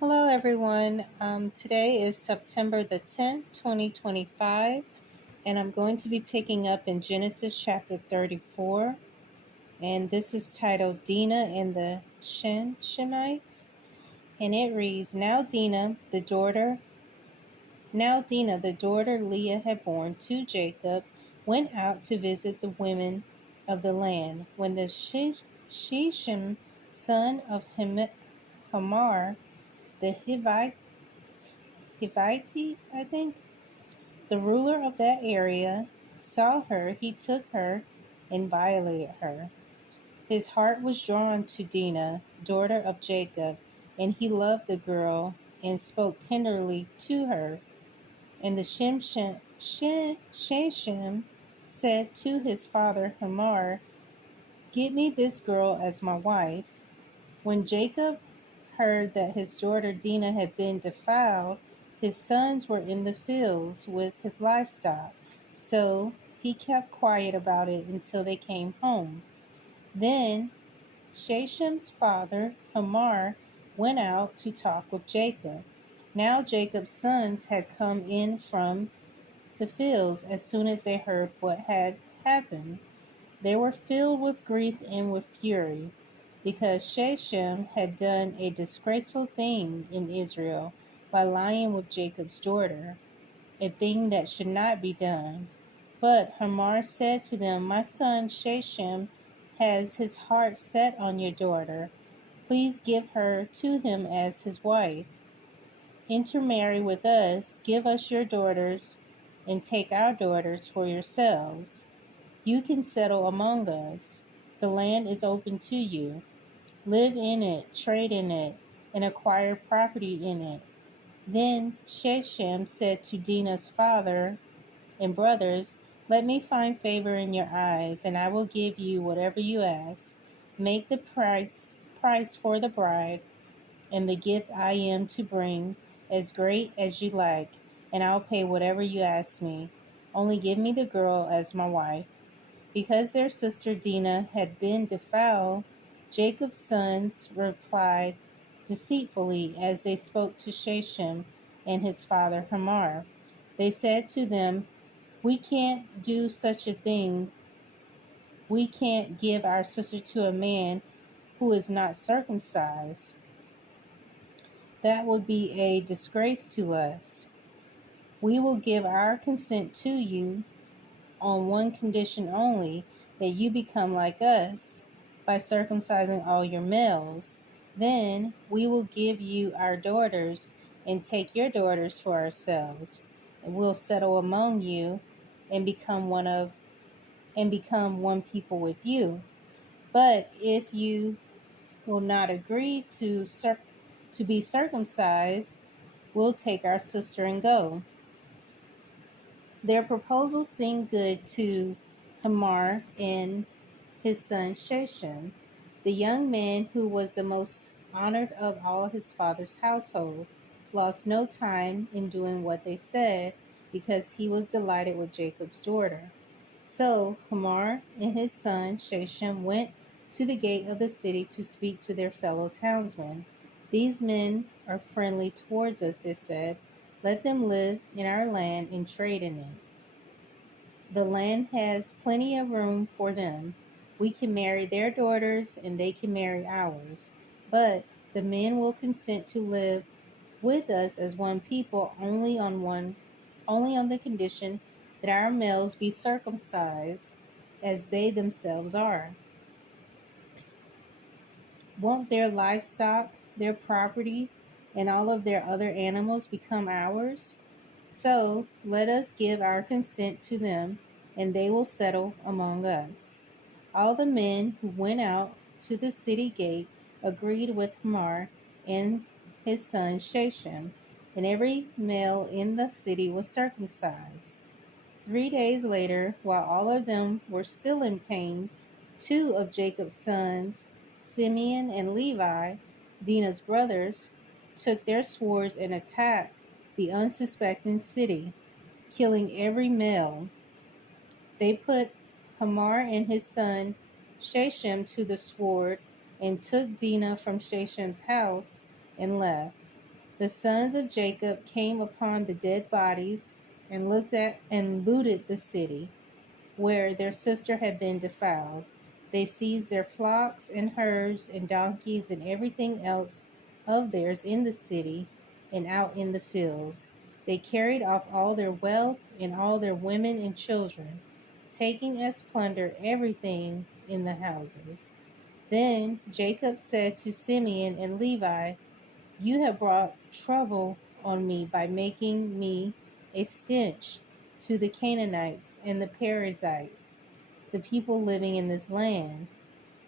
Hello, everyone. Today is September the 10th, 2025, and I'm going to be picking up in Genesis chapter 34. And this is titled Dinah and the Shechemites. And it reads, Now Dinah, the daughter Leah had born to Jacob, went out to visit the women of the land. When the Shechem, son of Hamor, the Hivite, I think, the ruler of that area, saw her, he took her and violated her. His heart was drawn to Dinah, daughter of Jacob, and he loved the girl and spoke tenderly to her. And the Shechem said to his father Hamor, "Give me this girl as my wife." When Jacob heard that his daughter Dinah had been defiled, his sons were in the fields with his livestock. So he kept quiet about it until they came home. Then Shechem's father, Hamor, went out to talk with Jacob. Now Jacob's sons had come in from the fields as soon as they heard what had happened. They were filled with grief and with fury, because Shechem had done a disgraceful thing in Israel by lying with Jacob's daughter, a thing that should not be done. But Hamor said to them, "My son Shechem has his heart set on your daughter. Please give her to him as his wife. Intermarry with us, give us your daughters, and take our daughters for yourselves. You can settle among us. The land is open to you. Live in it, trade in it, and acquire property in it." Then Shechem said to Dinah's father and brothers, "Let me find favor in your eyes, and I will give you whatever you ask. Make the price for the bride and the gift I am to bring as great as you like, and I'll pay whatever you ask me. Only give me the girl as my wife." Because their sister Dinah had been defiled, Jacob's sons replied deceitfully as they spoke to Shechem and his father Hamor. They said to them, "We can't do such a thing. We can't give our sister to a man who is not circumcised. That would be a disgrace to us. We will give our consent to you on one condition only, that you become like us by circumcising all your males. Then we will give you our daughters and take your daughters for ourselves, and we'll settle among you and become one people with you. But if you will not agree to be circumcised, we'll take our sister and go." Their proposal seemed good to Hamor and his son Shechem. The young man, who was the most honored of all his father's household, lost no time in doing what they said, because he was delighted with Jacob's daughter. So Hamor and his son Shechem went to the gate of the city to speak to their fellow townsmen. "These men are friendly towards us," they said. "Let them live in our land and trade in it. The land has plenty of room for them. We can marry their daughters and they can marry ours. But the men will consent to live with us as one people only on the condition that our males be circumcised as they themselves are. Won't their livestock, their property, and all of their other animals become ours? So let us give our consent to them, and they will settle among us." All the men who went out to the city gate agreed with Hamor and his son Shechem, and every male in the city was circumcised. 3 days later, while all of them were still in pain, two of Jacob's sons, Simeon and Levi, Dinah's brothers, took their swords and attacked the unsuspecting city, killing every male. They put Hamor and his son Shechem to the sword and took Dinah from Shechem's house and left. The sons of Jacob came upon the dead bodies and looked at and looted the city where their sister had been defiled. They seized their flocks and herds and donkeys and everything else of theirs in the city and out in the fields. They carried off all their wealth and all their women and children, taking as plunder everything in the houses. Then Jacob said to Simeon and Levi, "You have brought trouble on me by making me a stench to the Canaanites and the Perizzites, the people living in this land.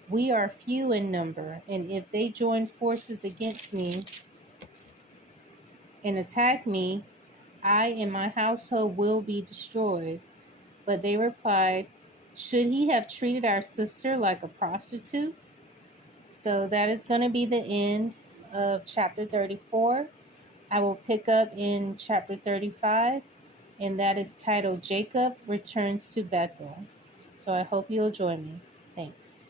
We are few in number, and if they join forces against me and attack me, I and my household will be destroyed." But they replied, "Should he have treated our sister like a prostitute?" So that is going to be the end of chapter 34. I will pick up in chapter 35, and that is titled Jacob Returns to Bethel. So I hope you'll join me. Thanks.